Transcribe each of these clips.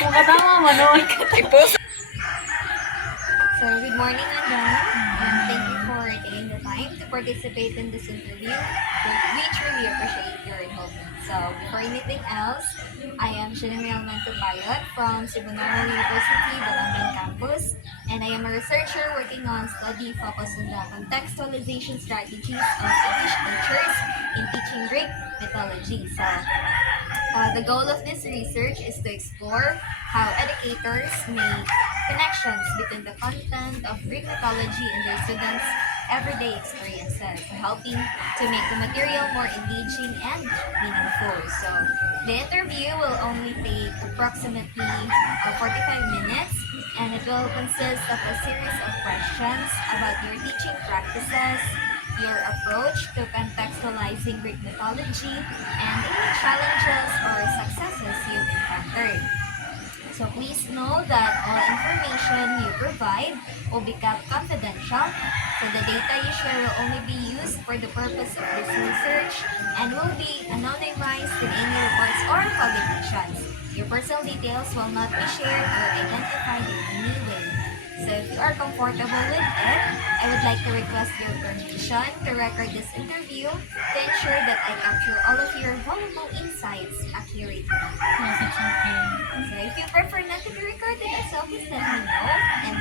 Kung katama manon. So, good morning, Madam, and thank you for taking the time to participate in this interview. We truly appreciate your involvement. So, before anything else, I am Shinamel Mantubayot from Cebuano University, Balangin Campus, and I am a researcher working on study focused on the contextualization strategies of English cultures in teaching Greek mythology. So, the goal of this research is to explore how educators make connections between the content of Greek mythology and their students' everyday experiences, helping to make the material more engaging and meaningful. So, the interview will only take approximately 45 minutes, and it will consist of a series of questions about your teaching practices, your approach to contextualizing Greek mythology, and any challenges or successes you've encountered. So please know that all information you provide will be kept confidential. So the data you share will only be used for the purpose of this research and will be anonymized in any reports or publications. Your personal details will not be shared or identified in any way. So if you are comfortable with it, I would like to request your permission to record this interview to ensure that I capture all of your valuable insights accurately. Yes, it's okay. So if you prefer not to be recorded as well, please let me know and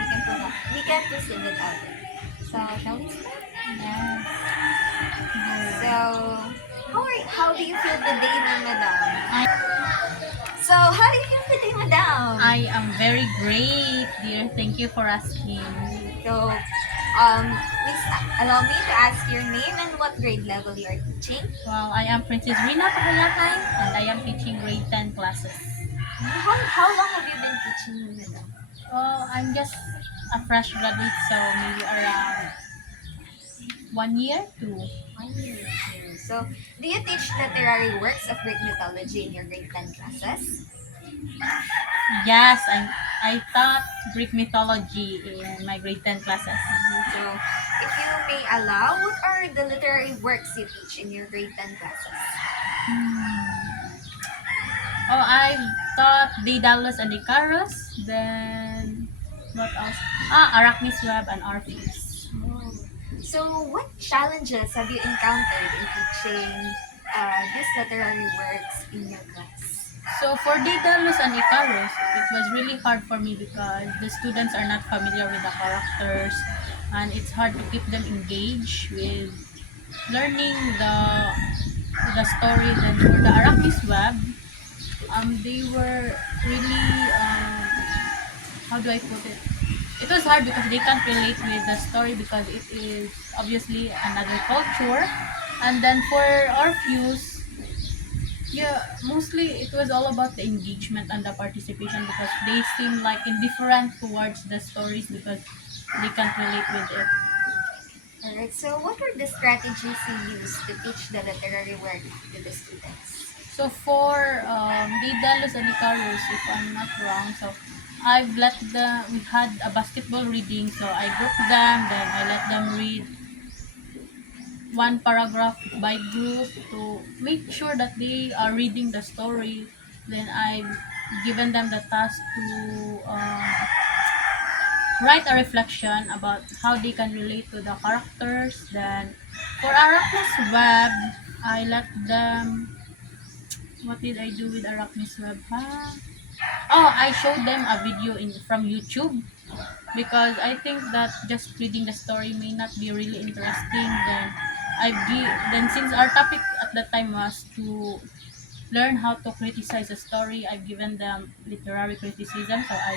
we can proceed without it. So shall we start? Yes. So how do you feel today, madam? I, So how do you feel today, madam? I am very great, dear. Thank you for asking. So please allow me to ask your name and what grade level you are teaching. Well, I am Princess Rina Pakayakay and I am teaching grade 10 classes. How long have you been teaching, madam? Well, I'm just a fresh graduate, so maybe around 1 year to 1 year. So do you teach literary works of Greek mythology in your grade 10 classes? yes, I taught Greek mythology in my grade 10 classes. So, if you may allow, what are the literary works you teach in your grade 10 classes? Oh, I taught Daedalus and Icarus. Then what else? Arachne's Web and Orpheus. Oh. So, what challenges have you encountered in teaching these literary works in your class? So for Daedalus and Icarus, it was really hard for me because the students are not familiar with the characters, and it's hard to keep them engaged with learning the story. Then for the Arachne's Web, they were really how do I put it? It was hard because they can't relate with the story because it is obviously another culture. And then for Orpheus, yeah, mostly it was all about the engagement and the participation because they seem like indifferent towards the stories because they can't relate with it. Alright, so what were the strategies you used to teach the literary work to the students? So for Daedalus and Icarus, if I'm not wrong, so I've let the we had a basketball reading, so I grouped them, then I let them read one paragraph by group to make sure that they are reading the story. Then I've given them the task to write a reflection about how they can relate to the characters. Then for Arachne's Web, I let them. What did I do with Arachne's Web? Huh? Oh, I showed them a video from YouTube because I think that just reading the story may not be really interesting. Then since our topic at that time was to learn how to criticize a story, I've given them literary criticism. So I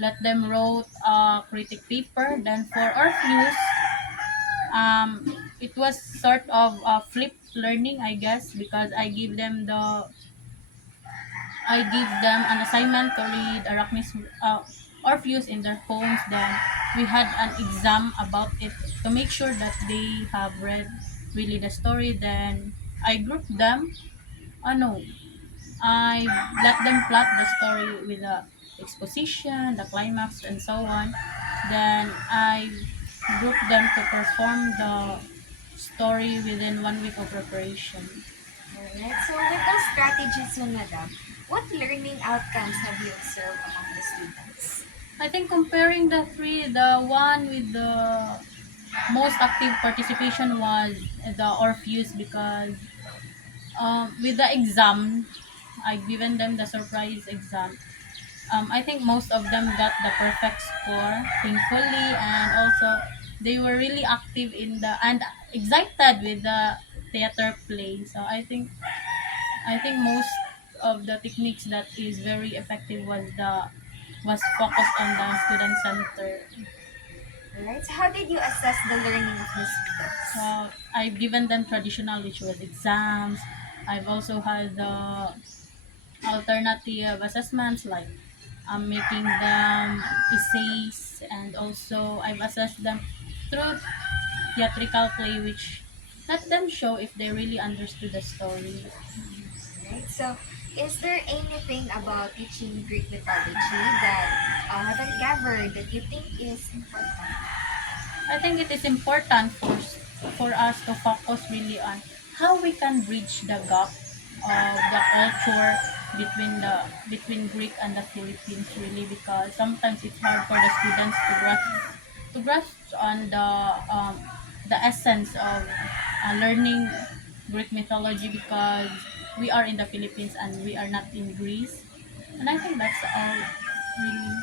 let them wrote a critic paper. Then for Orpheus, it was sort of a flipped learning, I guess, because I give them an assignment to read Arachne's Orpheus in their homes. Then we had an exam about it to make sure that they have read really the story. Then I grouped them. No, I let them plot the story with the exposition, the climax, and so on. Then I grouped them to perform the story within 1 week of preparation. Alright, so with those strategies, madam, what learning outcomes have you observed among the students? I think comparing the three, the one with the most active participation was the Orpheus, because with the exam, I've given them the surprise exam. I think most of them got the perfect score, thankfully, and also they were really active in the and excited with the theater play. So I think most of the techniques that is very effective was focused on the student center. Alright, so how did you assess the learning of the So students? I've given them traditional, which was exams. I've also had the alternative assessments, like making them essays, and also I've assessed them through theatrical play, which let them show if they really understood the story. Right. So, is there anything about teaching Greek mythology that have uncovered that you think is important? I think it is important for us to focus really on how we can bridge the gap of the culture between Greek and the Philippines, really, because sometimes it's hard for the students to grasp on the essence of learning Greek mythology, because we are in the Philippines and we are not in Greece. And I think that's all, really.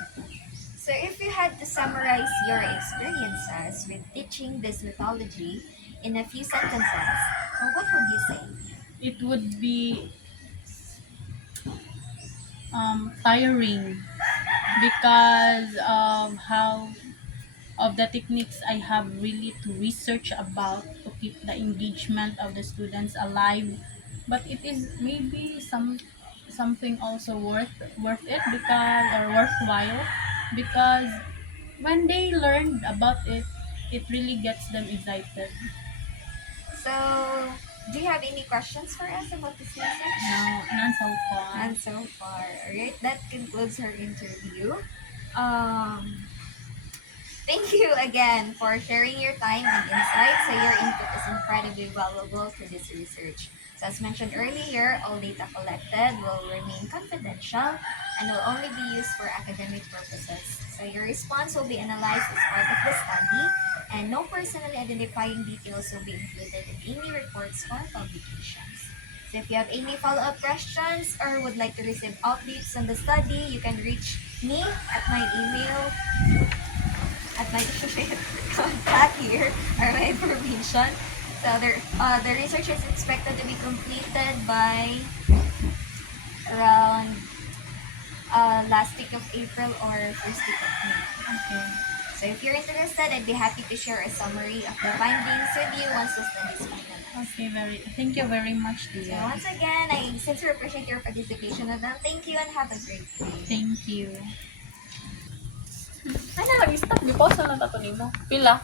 So, if you had to summarize your experiences with teaching this mythology in a few sentences, what would you say? It would be tiring, because of how of the techniques I have really to research about to keep the engagement of the students alive. But it is maybe something also worth it, because or worthwhile, because when they learned about it, it really gets them excited. So, do you have any questions for us about this research? Now, none so far. And so far, alright, that concludes our interview. Um, Thank you again for sharing your time and insights. So your input is incredibly valuable to this research. So as mentioned earlier, all data collected will remain confidential and will only be used for academic purposes. So your response will be analyzed as part of the study, and no personally identifying details will be included in any reports or publications. So if you have any follow-up questions or would like to receive updates on the study, you can reach me at my email at my contact here or my information. So the research is expected to be completed by around last week of April or first week of May. Okay. So if you're interested, I'd be happy to share a summary of the findings with you once the study is finalized. Okay, thank you very much, So dear. once again, I sincerely appreciate your participation and thank you and have a great day. Thank you. Ano, nag-stop, di pa sa lang tato nimo. Pila?